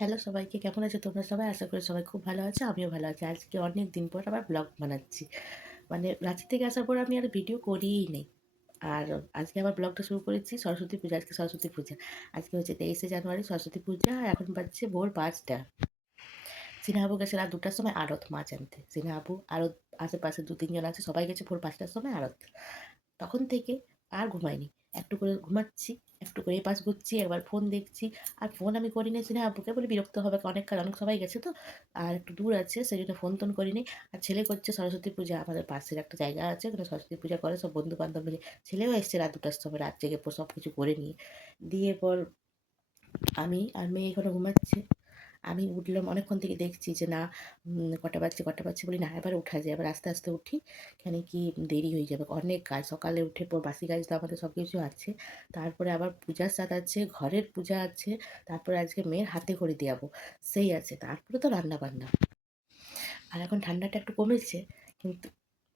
Hello সবাইকে, কেমন আছো তোমরা সবাই? আশা করি সবাই খুব ভালো আছো, আমিও ভালো আছি। আজকে অনেক দিন পর আবার ব্লগ বানাচ্ছি। মানে রাঁচি থেকে আসার পর আমি আর ভিডিও করিই নেই। আর আজকে আবার ব্লগটা শুরু করেছি সরস্বতী পূজা। আজকে সরস্বতী পূজা। আজকে হচ্ছে 23শে জানুয়ারি সরস্বতী পূজা। আর এখন বাজছে ভোর ৫টা। সিনহাবু গেছে রাত ২টার সময় আড়ত মাছ আনতে। সিনহাবু আড়ত আশেপাশে ২-৩ জন আছে, সবাই গেছে ভোর ৫টার সময় আড়ত। তখন থেকে আর ঘুমাইনি। একটু করে ঘুমাচ্ছি, একটু করে এপাশ ঘুরছি, একবার ফোন দেখছি। আর ফোন আমি করি নাই সিনহাবুকে, বলি বিরক্ত হবে, অনেক কাজ, অনেক সবাই গেছে তো। আর একটু দূর আছে, সেজন্য ফোন-টোন করিনি। আর ছেলে করছে সরস্বতী পূজা। আমাদের পাশের একটা জায়গা আছে, ওখানে সরস্বতী পূজা করে সব বন্ধু-বান্ধব মিলে। ছেলেও এসছে রাত ২টার সময়, রাত জেগে সব কিছু করে নিয়ে। দিয়ে পর আমি আর মেয়ে এখনো ঘুমাচ্ছে। আমি উঠলাম, অনেকক্ষণ থেকে দেখছি যে না, কটা বাজছে বলি না এবার উঠা যায়, এবার আস্তে আস্তে উঠি। কেন কি দেরি হয়ে যাবে, অনেক কাজ সকালে উঠে পর বাসি কাজ তো আমাদের সব কিছু আছে। তারপরে আবার পূজার স্বাদ আছে, ঘরের পূজা আছে, তারপরে আজকে মেয়ের হাতে করে দেওয়াবো, সেই আছে, তারপরে তো রান্না বান্না। আর এখন ঠান্ডাটা একটু কমেছে, কিন্তু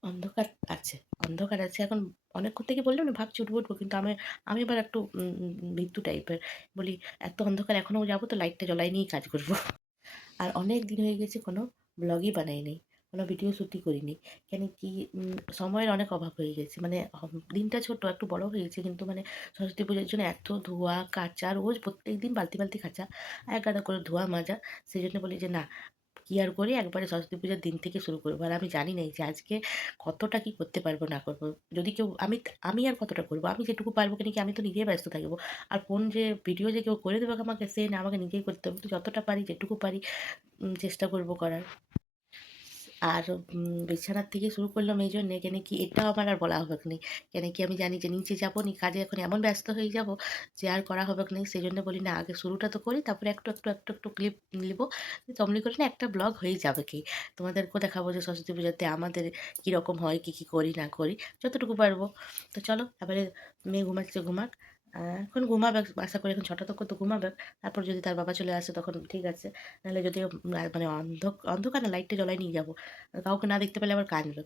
অন্ধকার আছে, অন্ধকার আছে এখন। অনেকক্ষণ থেকে বললাম না ভাবছি উঠবো উঠবো, কিন্তু আমি আমি এবার একটু ভীতু টাইপের। বলি এত অন্ধকার এখনও যাবো তো লাইটটা জ্বলাই নিয়েই কাজ করবো। আর অনেক দিন হয়ে গেছে কোনো ব্লগই বানাই নাই, কোনো ভিডিও শ্যুটই করিনি। কেন কি সময়ের অনেক অভাব হয়ে গেছে। মানে দিনটা ছোট, একটু বড় হয়েছে, কিন্তু মানে সরস্বতী পুজোর জন্য এত ধোয়া কাচা, রোজ প্রত্যেকদিন বালতি বালতি কাচা, এক গাদা করে ধোয়া মাজা। সেই জন্য বলি যে না, কি আর করি, একবারে সরস্বতী পূজার দিন থেকে শুরু করবো। আর আমি জানি না যে আজকে কতটা কি করতে পারবো না করবো। যদি কেউ আমি আমি আর কতটা করবো, আমি যেটুকু পারবো, কেন কি আমি তো নিজেই ব্যস্ত থাকবো। আর কোন যে ভিডিও যে কেউ করে দেবে আমাকে, সে না, আমাকে নিজেই করতে হবে। তো যতটা পারি যেটুকু পারি চেষ্টা করব করার। আর বিছানার থেকে শুরু করলাম এই জন্যে, কেন কি এটাও আমার আর বলা হবে না। কেন কি আমি জানি যে নিচে যাবো নি, কাজে এখন এমন ব্যস্ত হয়ে যাব যে আর করা হবে না। সেই জন্য বলি না, আগে শুরুটা তো করি, তারপরে একটু ক্লিপ নিব। তেমনি করে না একটা ব্লগ হয়ে যাবে কি। তোমাদেরকেও দেখাবো যে সরস্বতী পুজোতে আমাদের কীরকম হয়, কী কী করি না করি, যতটুকু পারবো। তো চলো এবারে, মেয়ে ঘুমাচ্ছে ঘুমাক। এখন ঘুমাবে, আশা করি এখন 6টা তক তো ঘুমাবে। তারপর যদি তার বাবা চলে আসে তখন ঠিক আছে। নাহলে যদি মানে অন্ধকার না, লাইটটা জ্বলাই নিয়ে যাবো। কাউকে না দেখতে পেলে আবার কাঁদবে।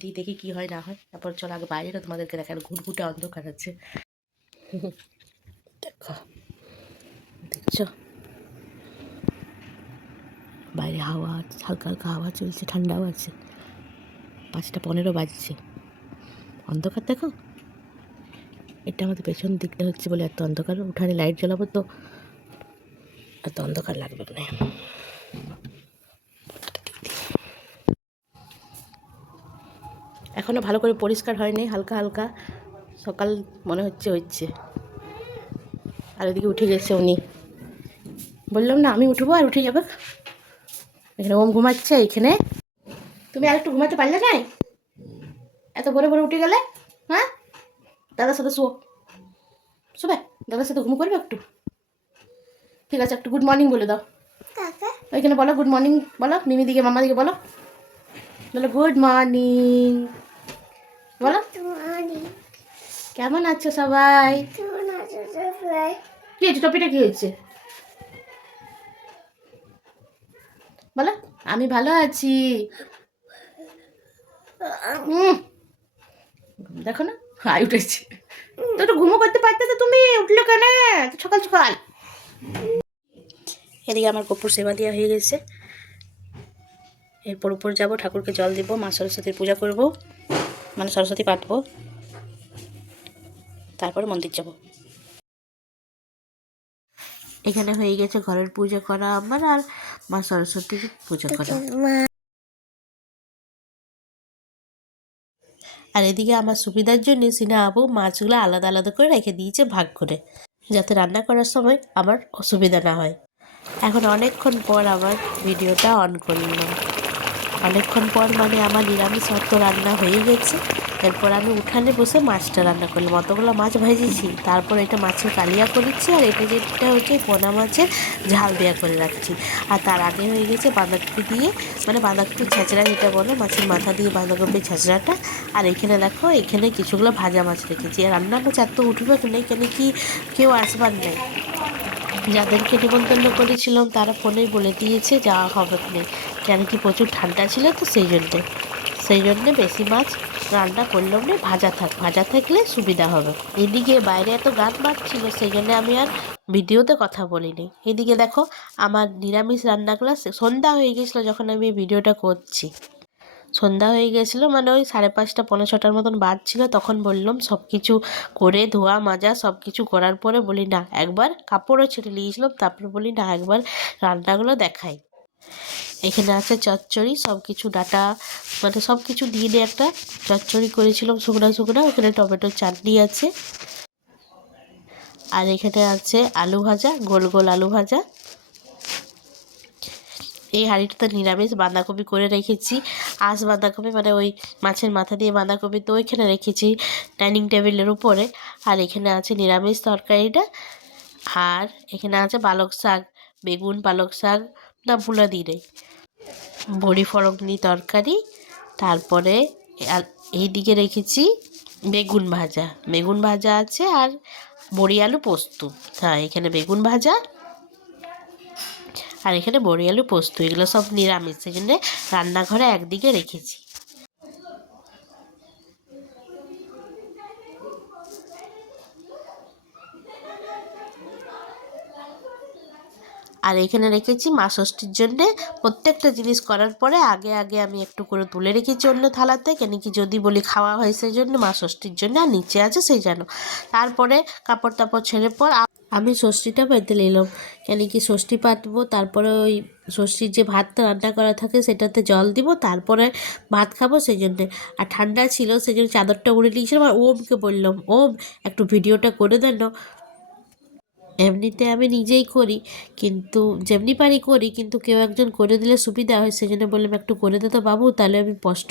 দিয়ে দেখি কি হয় না হয়। তারপর চলো আগে বাইরেটা তোমাদেরকে দেখার, ঘুটঘুটে অন্ধকার আছে। দেখো, দেখছো বাইরে হাওয়া, হালকা হালকা হাওয়া চলছে, ঠান্ডাও আছে। 5টা 15 বাজছে, অন্ধকার দেখো। এটা আমাদের পেছন দিকটা হচ্ছে বলে এত অন্ধকার। উঠানে লাইট জ্বালাবো তো এত অন্ধকার লাগবে না। এখনও ভালো করে পরিষ্কার হয়নি, হালকা হালকা সকাল মনে হচ্ছে। আর ওদিকে উঠে গেছে উনি। বললাম না আমি উঠবো আর উঠে যাবে। এখানে ওম ঘুমাচ্ছে এইখানে। তুমি আর একটু ঘুমাতে পারলে নাই? এত ভোরে ভোরে উঠে গেলে? হ্যাঁ, দাদার সাথে শুও, শোবে, দাদার সাথে ঘুম করবে একটু। ঠিক আছে, একটু গুড মর্নিং বলে দাও। ওইখানে বলো গুড মর্নিং, বলো মিমি দিকে মামা দিকে বলো, বলো গুড মর্নিং, বলো কেমন আছো সবাই। কি হয়েছে, টপিটা কি হয়েছে বলো? আমি ভালো আছি। দেখো না, হাই উঠেছে। তো একটু ঘুমো করতে পারতে তো, তুমি উঠলো কেন সকাল সকাল? এদিকে আমার কপুর সেবা দেওয়া হয়ে গেছে। এরপর উপর যাবো, ঠাকুরকে জল দিব, মা সরস্বতীর পূজা করব, মানে সরস্বতী পাঠবো, তারপরে মন্দির যাব। এখানে হয়ে গেছে ঘরের পূজা করা আমার, আর মা সরস্বতীর পূজা করা। আর এদিকে আমার সুবিধার জন্য সিনা আবু মাছগুলো আলাদা আলাদা করে রেখে দিয়েছে ভাগ করে, যাতে রান্না করার সময় আমার অসুবিধা না হয়। এখন অনেকক্ষণ পর আবার ভিডিওটা অন করলাম। অনেকক্ষণ পর মানে আমার নিরামিষ অত রান্না হয়ে গেছে। এরপর আমি উঠানে বসে মাছটা রান্না করলাম, অতগুলো মাছ ভেজেছি। তারপর এটা মাছের কালিয়া করেছি, আর এটা যেটা হচ্ছে পোনা মাছের ঝাল দেওয়া করে রাখছি। আর তার আগে হয়ে গেছে বাঁধাকপি দিয়ে, মানে বাঁধাকপির ছেঁচড়া যেটা বলে, মাছের মাথা দিয়ে বাঁধাকপির ছেঁচড়াটা। আর এখানে দেখো, এখানে কিছুগুলো ভাজা মাছ রেখেছি। আর রান্না মাছ এত উঠবে নেই, কেন কি কেউ আসবার নেই। যাদেরকে নিমন্ত্রণ করেছিলাম তারা ফোনেই বলে দিয়েছে যাওয়া হবে না, কেন কি প্রচুর ঠান্ডা ছিল তো, সেই জন্যে বেশি মাছ রান্না করলাম না। ভাজা থাকলে সুবিধা হবে। এদিকে বাইরে এত গান বাজছিল, সেই জন্যে আমি আর ভিডিওতে কথা বলিনি। এদিকে দেখো আমার নিরামিষ রান্নাগুলো সন্ধ্যা হয়ে গেছিলো যখন আমি ভিডিওটা করছি। সন্ধ্যা হয়ে গেছিলো মানে ওই 5:30 পৌনে 6টার মতন বাজছিল। তখন বললাম সব কিছু করে ধোয়া মাজা সব কিছু করার পরে বলি না একবার কাপড়ও ছেড়ে নিয়েছিলাম, তারপরে বলি না একবার রান্নাগুলো দেখাই। এখানে আছে চচ্চড়ি, সব কিছু ডাটা মানে সব কিছু দিয়ে দিয়ে একটা চচ্চড়ি করেছিলাম শুকনা শুকনা। ওখানে টমেটোর চাটনি আছে, আর এখানে আছে আলু ভাজা, গোল গোল আলু ভাজা। এই হাঁড়িটাতে নিরামিষ বাঁধাকপি করে রেখেছি, আঁশ বাঁধাকপি মানে ওই মাছের মাথা দিয়ে বাঁধাকপি, তো ওইখানে রেখেছি ডাইনিং টেবিলের উপরে। আর এখানে আছে নিরামিষ তরকারিটা, আর এখানে আছে পালক শাক, বেগুন পালক শাক না ভুলা দিয়ে বড়ি ফড়ংনি তরকারি। তারপরে এই দিকে রেখেছি বেগুন ভাজা, বেগুন ভাজা আছে, আর বড়ি আলু পোস্ত। হ্যাঁ এখানে বেগুন ভাজা আর এখানে বড়ি আলু পোস্ত, এগুলো সব নিরামিষ, সেই জন্যে রান্নাঘরে একদিকে রেখেছি। আর এখানে রেখেছি মা ষষ্ঠীর জন্যে প্রত্যেকটা জিনিস করার পরে আগে আগে আমি একটু করে তুলে রেখেছি অন্য থালাতে, কেন কি যদি বলি খাওয়া হয় সেই জন্য মা ষষ্ঠীর জন্য, আর নিচে আছে সেই জন্য। তারপরে কাপড় তাপড় ছেড়ে পর আমি ষষ্ঠীটা পেতে নিলাম, কেন কি ষষ্ঠী পাতবো, তারপরে ওই ষষ্ঠীর যে ভাতটা রান্না করা থাকে সেটাতে জল দিব, তারপরে ভাত খাবো সেই জন্যে। আর ঠান্ডা ছিল সেই জন্য চাদরটা উড়ে নিয়েছিলাম। আর ওমকে বললাম ওম একটু ভিডিওটা করে দেন। এমনিতে আমি নিজেই করি, কিন্তু যেমনি পারি করি, কিন্তু কেউ একজন করে দিলে সুবিধা হয়, সেই জন্য বললাম একটু করে দে তো বাবু, তাহলে আমি স্পষ্ট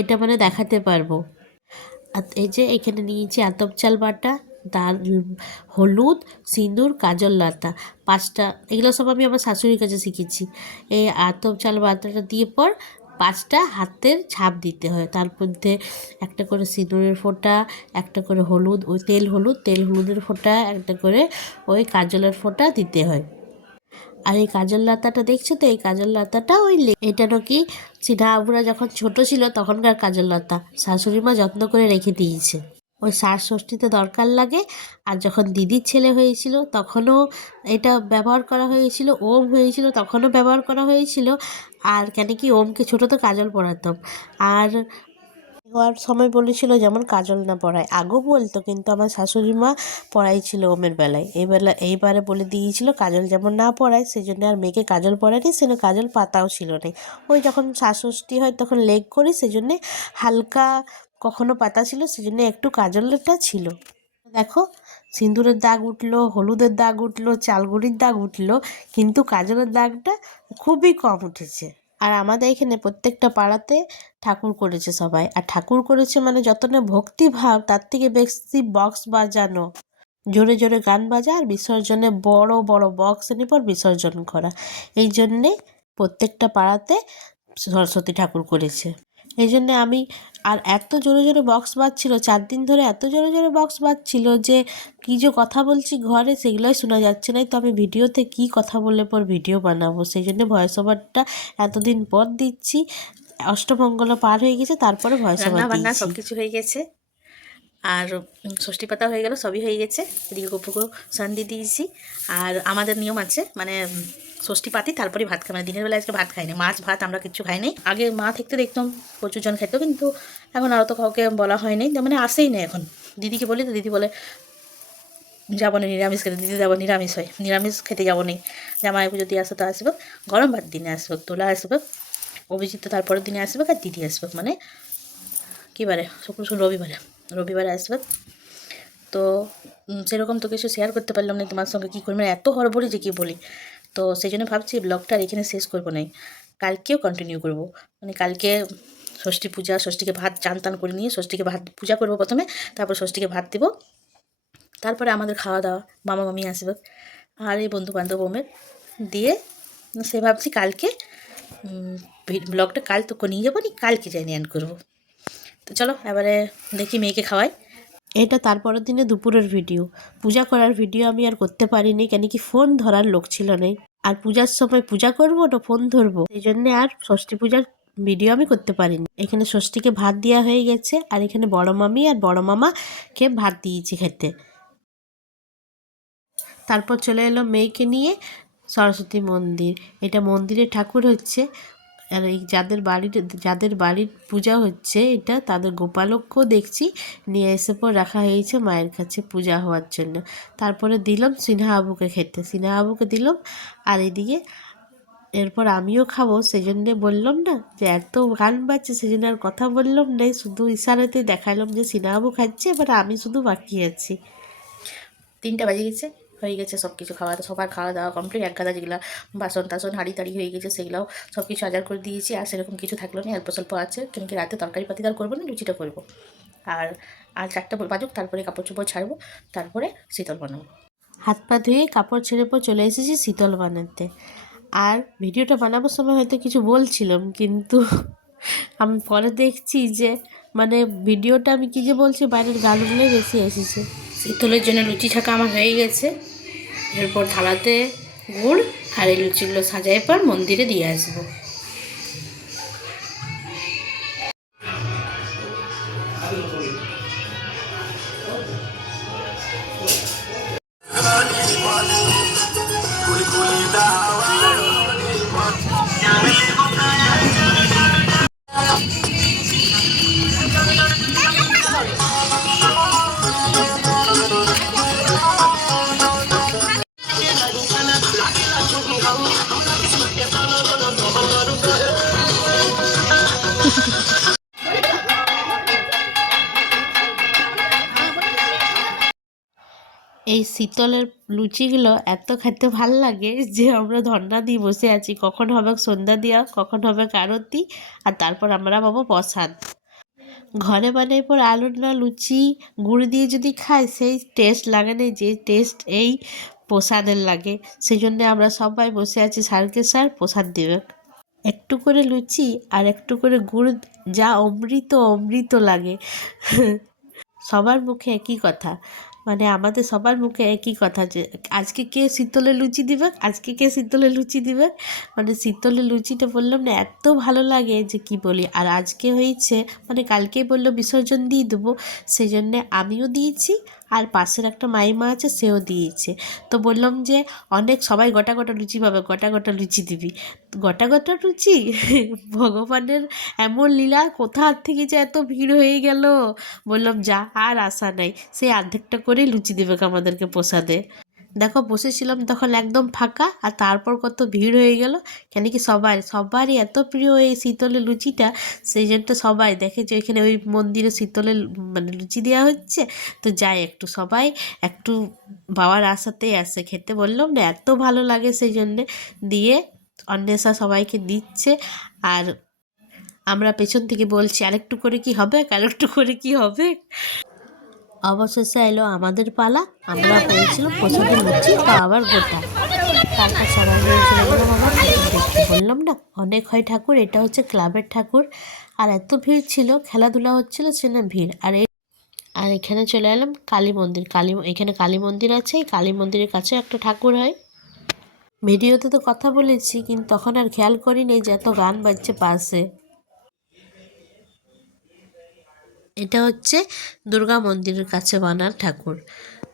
এটা মানে দেখাতে পারবো। আর এই যে এখানে নিয়েছি আতপ চাল বাটা, ডাল, হলুদ, সিঁদুর, কাজল লতা, 5টা। এগুলো সব আমি আমার শাশুড়ির কাছে শিখেছি। এই আতপ চাল বাটাটা দিয়ে পর 5টা হাতের ছাপ দিতে হয়, তার মধ্যে একটা করে সিঁদুরের ফোঁটা, একটা করে হলুদ, ওই তেল হলুদের ফোঁটা, একটা করে ওই কাজলের ফোঁটা দিতে হয়। আর এই কাজল লতাটা দেখছো তো, এই কাজল লতাটা এটা নাকি চীনা বাবুরা যখন ছোট ছিল তখনকার কাজল লতা শাশুড়ি মা যত্ন করে রেখে দিয়েছে, ওই ষষ্ঠীতে দরকার লাগে। আর যখন দিদির ছেলে হয়েছিল তখনও এটা ব্যবহার করা হয়েছিল, ওম হয়েছিল তখনও ব্যবহার করা হয়েছিল। আর কেন কি ওমকে ছোটো তো কাজল পরাতাম, আর হওয়ার সময় বলেছিল যেমন কাজল না পরায়, আগেও বলতো কিন্তু আমার শাশুড়ি মা পরাইছিল ওমের বেলায়, এইবারে বলে দিয়েছিল কাজল যেমন না পরায়, সেই জন্য আর মেয়েকে কাজল পরায়নি, সে কাজল পাতাও ছিল না। ওই যখন ষষ্ঠী হয় তখন লেগ করি, সেই জন্যে হালকা কখনো পাতা ছিল, সেই জন্য একটু কাজলটা ছিল। দেখো সিঁদুরের দাগ উঠলো, হলুদের দাগ উঠলো, চালগুড়ির দাগ উঠলো, কিন্তু কাজলের দাগটা খুবই কম উঠেছে। আর আমাদের এখানে প্রত্যেকটা পাড়াতে ঠাকুর করেছে সবাই, আর ঠাকুর করেছে মানে যত না ভক্তিভাব, তার থেকে বেশি বক্স বাজানো, জোরে জোরে গান বাজা, আর বিসর্জনে বড় বড় বক্স এনে পর বিসর্জন করা। এই জন্যে প্রত্যেকটা পাড়াতে সরস্বতী ঠাকুর করেছে। এই জন্যে আমি, আর এত জোরে জোরে বক্স বাজছিল 4 দিন ধরে, এত জোরে জোরে বক্স বাজছিল যে কী যে কথা বলছি ঘরে সেগুলোই শোনা যাচ্ছে না। তো আমি ভিডিওতে কি কথা বললে পর ভিডিও বানাবো, সেই জন্য ভয়েস ওভারটা এতদিন পর দিচ্ছি। অষ্টমঙ্গলা পার হয়ে গেছে, তারপরে ভয়েস ওভার রান্না দিচ্ছি। সব কিছু হয়ে গেছে, আর ষষ্ঠী পাতা হয়ে গেল, সবই হয়ে গেছে। এদিকে গপুকেও সান দিয়ে দিয়েছি। আর আমাদের নিয়ম আছে মানে ষষ্ঠী পাতি তারপরে ভাত খাই, মানে দিনের বেলা আজকে ভাত খাইনি, মাছ ভাত আমরা কিছু খাইনি। আগে মা থাকতে দেখতাম প্রচুর জন খেত, কিন্তু এখন আরও তো কাউকে বলা হয়নি, মানে আসেই না এখন। দিদিকে বলি তো দিদি বলে যাবো না নিরামিষ খেতে, দিদি যাবো নিরামিষ হয়, নিরামিষ খেতে যাবো না, জামাই পুজো দিয়ে আসো তো আসবো, গরম ভাত দিনে আসবো, তোলা আসবো, অভিজিৎ তো তারপরের দিনে আসবে, আর দিদি আসবে মানে কী বারে, শুক্র রবিবারে আসবে। তো সেরকম তো কিছু শেয়ার করতে পারলাম না তোমার সঙ্গে, কী করি মানে এত হড়বড়ি যে কী বলি। তো সেই জন্য ভাবছি ব্লগটা এখানে শেষ করবো না, কালকেও কন্টিনিউ করব। মানে কালকে ষষ্ঠী পূজা, ষষ্ঠীকে ভাত চান টান করে নিয়ে ষষ্ঠীকে ভাত পূজা করবো প্রথমে, তারপর ষষ্ঠীকে ভাত দেবো, তারপরে আমাদের খাওয়া দাওয়া, মামা মামি আসবে, আর এই বন্ধুবান্ধব ওমের দিয়ে সে ভাবছি কালকে ব্লগটা কাল তো নিয়ে যাবো নি, কালকে যাই এন্ড করবো। তো চলো এবারে দেখি মেয়েকে খাওয়াই। এটা তারপরের দিনে দুপুরের ভিডিও, পূজা করার ভিডিও আমি আর করতে পারিনি, কেন কি ফোন ধরার লোক ছিল না। আর পূজার সময় পূজা করবো না ফোন ধরবো, সেই জন্যে আর ষষ্ঠী পূজার ভিডিও আমি করতে পারিনি। এখানে ষষ্ঠীকে ভাত দেওয়া হয়ে গেছে, আর এখানে বড় মামি আর বড় মামাকে ভাত দিয়েছি খেতে। তারপর চলে এলো মেয়েকে নিয়ে সরস্বতী মন্দির। এটা মন্দিরের ঠাকুর হচ্ছে, আর এই যাদের বাড়ির পূজা হচ্ছে এটা তাদের গোপালককেও দেখছি নিয়ে এসে পর রাখা হয়েছে মায়ের কাছে পূজা হওয়ার জন্য। তারপরে দিলাম সিনহা আবুকে খেতে, সিনহা আবুকে দিলাম। আর এদিকে এরপর আমিও খাবো, সেই জন্যে বললাম না যে এত গান বাজছে, সেই জন্য আর কথা বললাম না, শুধু ইশারাতে দেখালাম যে সিনহা আবু খাচ্ছে, এবার আমি শুধু বাকি আছি। 3টা বাজে গেছে, হয়ে গেছে সব কিছু খাওয়া, সবার খাওয়া দাওয়া কমপ্লিট। এক গাদা যেগুলো বাসন টাসন হাঁড়ি টাড়ি হয়ে গেছে সেগুলোও সব কিছু আজার করে দিয়েছি। আর সেরকম কিছু থাকলো না, অল্প স্বল্প আছে, কিন্তু রাতে তরকারি পাতি আর করবো না, লুচিটা করবো। আর 4টা বাজুক, তারপরে কাপড় চোপড় ছাড়বো, তারপরে শীতল বানাবো। হাত পা ধুয়ে কাপড় ছেড়ে পর চলে এসেছি শীতল বানাতে। আর ভিডিওটা বানাবার সময় হয়তো কিছু বলছিলাম, কিন্তু আমি পরে দেখছি যে মানে ভিডিওটা আমি কী যে বলছি বাইরের গানগুলোই বেশি এসেছে। শীতলের জন্য লুচি ছাকা আমার হয়ে গেছে। এরপর থালাতে গুড় আর এই লুচিগুলো সাজাই পর মন্দিরে দিয়ে আসবো। এই শীতলের লুচিগুলো এত খেতে ভাল লাগে যে আমরা ধর্না দিয়ে বসে আছি, কখন হবে সন্ধ্যা দেওয়া, কখন হবে আরতি, আর তারপর আমরা পাবো প্রসাদ। ঘরে বানাই পর আলুর না লুচি গুড় দিয়ে যদি খাই সেই টেস্ট লাগে না যে টেস্ট এই প্রসাদের লাগে। সেই জন্য আমরা সবাই বসে আছি, স্যারকে স্যার প্রসাদ দেবে। একটু করে লুচি আর একটু করে গুড়, যা অমৃত অমৃত লাগে। সবার মুখে একই কথা, মানে আমাদের সবার মুখে একই কথা যে আজকে কে শীতলের লুচি দিবে, আজকে কে শীতলের লুচি দিবে। মানে শীতলের লুচিটা বললাম না এত ভালো লাগে যে কি বলি। আর আজকে হয়েছে মানে কালকেই বললো বিসর্জন দিয়ে দেবো, সেই জন্যে আমিও দিয়েছি আর পাশের একটা মাইমা আছে সেও দিয়েছে। তো বললাম যে অনেক সবাই গোটা গোটা লুচি পাবে, গোটা গোটা লুচি দিবি। গোটা গোটা লুচি ভগবানের এমন লীলা, কোথার থেকে যে এত ভিড় হয়ে গেল। বললাম যা আর আশা নাই, সেই অর্ধেকটা করেই লুচি দেবে আমাদেরকে প্রসাদে। দেখো বসেছিলাম তখন একদম ফাঁকা, আর তারপর কত ভিড় হয়ে গেল। কেন কি সবারই এত প্রিয় এই শীতলের লুচিটা, সেই জন্য সবাই দেখে যে ওইখানে ওই মন্দিরে শীতলের মানে লুচি দেওয়া হচ্ছে, তো যাই একটু সবাই একটু বাবার আশাতেই আসে খেতে। বললাম না এত ভালো লাগে, সেই জন্যে দিয়ে অন্বেষা সবাইকে দিচ্ছে। আর আমরা পেছন থেকে বলছি আরেকটু করে কি হবে, আরেকটু করে কি হবে। অবশেষে এলো আমাদের পালা, আমরা পেয়েছিলাম প্রসাদের লুচি বা আবার গোটা। তারপর সবাই মিলে চলে গেলাম আবার ঠাকুর দেখতে। বললাম না অনেক হয় ঠাকুর, এটা হচ্ছে ক্লাবের ঠাকুর। আর এত ভিড় ছিল, খেলাধুলা হচ্ছিল সে না ভিড়। আর এখানে চলে এলাম কালী মন্দির। এখানে কালী মন্দির আছে, এই কালী মন্দিরের কাছে একটা ঠাকুর হয়। ভিডিওতে তো কথা বলেছি, কিন্তু তখন আর খেয়াল করিনি যে এত গান বাজছে পাশে। এটা হচ্ছে দুর্গা মন্দিরের কাছে বানার ঠাকুর।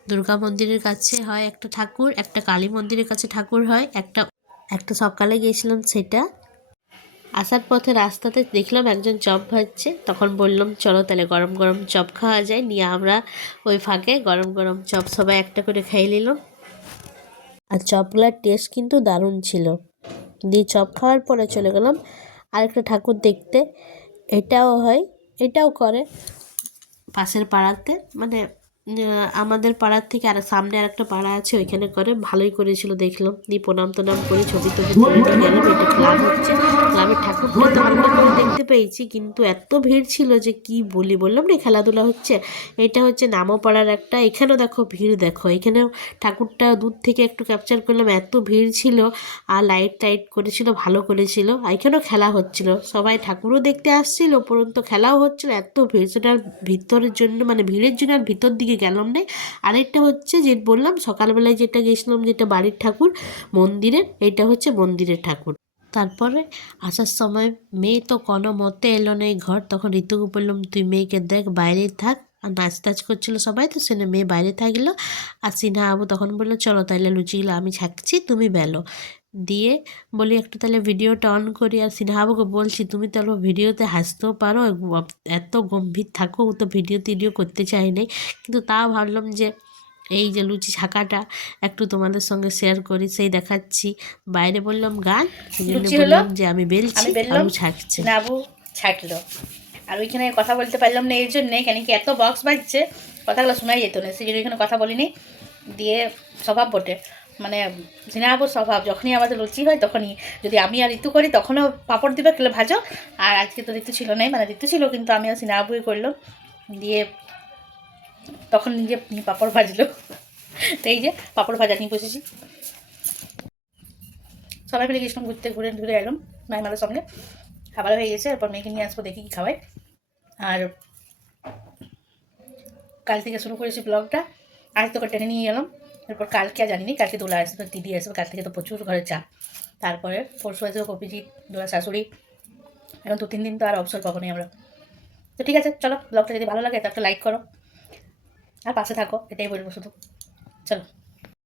দুর্গা মন্দিরের কাছে হয় একটা ঠাকুর, একটা কালী মন্দিরের কাছে ঠাকুর হয়, একটা সকালে গিয়েছিলাম সেটা। আসার পথে রাস্তাতে দেখলাম একজন চপ ভাজছে, তখন বললাম চলো তাহলে গরম গরম চপ খাওয়া যায়। নিয়ে আমরা ওই ফাঁকে গরম গরম চপ সবাই একটা করে খেয়ে নিলাম। আর চপগুলার টেস্ট কিন্তু দারুণ ছিল। দিয়ে চপ খাওয়ার পরে চলে গেলাম আরেকটা ঠাকুর দেখতে। এটাও হয়, এটাও করে পাশের পাড়াতে, মানে আমাদের পাড়ার থেকে আর সামনে আর একটা পাড়া আছে ওইখানে করে। ভালোই করেছিল দেখলাম, দিয়ে প্রণাম টনাম করে ছবি টবি তুলে গেলাম। এটা ক্লাব হচ্ছে, ক্লাবের ঠাকুরটা তো ভালো করে দেখতে পেয়েছি, কিন্তু এত ভিড় ছিল যে কি বলি। বললাম না খেলাধুলা হচ্ছে। এটা হচ্ছে নামোপাড়ার একটা, এখানেও দেখো ভিড়, দেখো এখানেও ঠাকুরটা দূর থেকে একটু ক্যাপচার করলাম, এত ভিড় ছিল। আর লাইট টাইট করেছিল, ভালো করেছিল। এখানেও খেলা হচ্ছিল, সবাই ঠাকুরও দেখতে আসছিল, উপরন্ত খেলাও হচ্ছিল। এত ভিড়, সেটার ভিতরের জন্য মানে ভিড়ের জন্য আর ভিতর দিকে গেলাম না। আরেকটা হচ্ছে যে বললাম সকালবেলায় যেটা গেছিলাম, যেটা বাড়ির ঠাকুর মন্দিরের, এটা হচ্ছে মন্দিরের ঠাকুর। তারপরে আসার সময় মেয়ে তো কোনো মতে এলো না এই ঘর, তখন ঋতুকে বললাম তুই মেয়েকে দেখ বাইরেই থাক, আর নাচ টাচ করছিলো সবাই, তো সে মেয়ে বাইরে থাকলো। আর সিনহা আবু তখন বললো চলো তাইলে লুচিগুলো আমি ছাকছি, তুমি বেলো। দিয়ে বলি একটু তাহলে ভিডিওটা অন করি। আর সিনহা আবুকে বলছি তুমি তাহলে ভিডিওতে হাসতেও পারো, এত গম্ভীর থাকো, ও তো ভিডিও টিডিও করতে চাই নাই, কিন্তু তাও ভাবলাম যে এই যে লুচি ছাকাটা একটু তোমাদের সঙ্গে শেয়ার করি, সেই দেখাচ্ছি। বাইরে বললাম গান, সেই জন্য লুচি হলো, বললাম যে আমি বেলছি আমি আর বেললাম, ও ছাকছে। সিনাবু ছাকলো। আর ওইখানে কথা বলতে পারলাম না এই জন্যে, কেন কি এত বক্স বাজছে, কথাগুলো শোনাই যেত না, সেই জন্য ওইখানে কথা বলিনি। দিয়ে স্বভাব বটে, মানে সিনাবুর স্বভাব, যখনই আমাদের লুচি হয় তখনই, যদি আমি আর ঋতু করি তখনও পাঁপড় দিবে খেলে ভাজো। আর আজকে তো ঋতু ছিল নাই, মানে ঋতু ছিল কিন্তু আমি আর সিনাবুই করলো। দিয়ে তখন নিজে পাঁপড় ভাজলো। তো এই যে পাঁপড় ভাজা নিয়ে বসেছি, সবাই মিলে গেছিলাম ঘুরতে, ঘুরে ঘুরে এলাম মাইমাদের সঙ্গে। খাবার হয়ে গেছে, এরপর মেয়েকে নিয়ে আসবো, দেখি কী খাওয়াই। আর কাল থেকে শুরু করেছি ব্লগটা, আজ তোকে টেনে নিয়ে গেলাম। এরপর কালকে আর জানিনি, কালকে দোলা আসবে, দিদি আসবে, কাল থেকে তো প্রচুর ঘরে চাপ। তারপরে পরশু আসবে কপিজি, দোলা শাশুড়ি। এখন 2-3 দিন তো আর অবসর পাবো না আমরা। তো ঠিক আছে, চলো, ব্লগটা যদি ভালো লাগে তো একটা লাইক করো আর পাশে থাকো, এটাই বলবো শুধু। চলো।